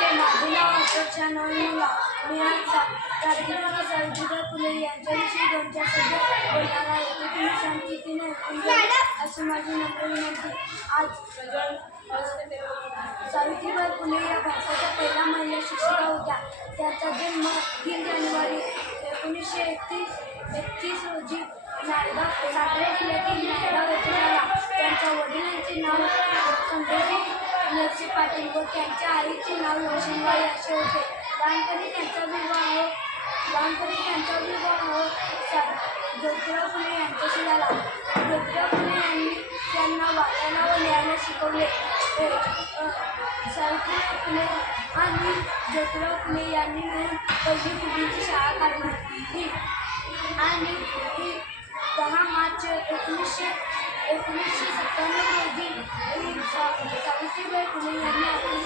नमस्ते, माझे नाव अशोक शानवणीला. मी आज कारगिल सावित्रीबाई फुले यांच्याविषयी 2-4 शब्द बोलणार आहे. ते तुम्ही शांततेने ऐकून घ्या अशी माझी नम्र विनंती. आज सावित्रीबाई फुले या भारताच्या पहिल्या महिला शिक्षिका होत्या. त्यांचा जन्म 3 जानेवारी 1931 रोजी सातारा जिल्ह्यातील नायगाव येथे झाला. त्यांच्या वडिलांचे नाव खंडोजी नरसी पाटील व त्यांच्या आईचे नाव लक्ष्मीबाई असे होते. लहानपणी त्यांचा विवाह ज्योतिराव फुले यांच्याशी झाला. ज्योतिराव फुले यांनी त्यांना वाचायला व लिहायला शिकवले. सावित्रीबाई फुले आणि ज्योतिराव फुले यांनी मिळून पहिली मुलींची शाळा काढली आणि 10 मार्च 1997 रोजी सावित्रीबाई फुले यांनी आपली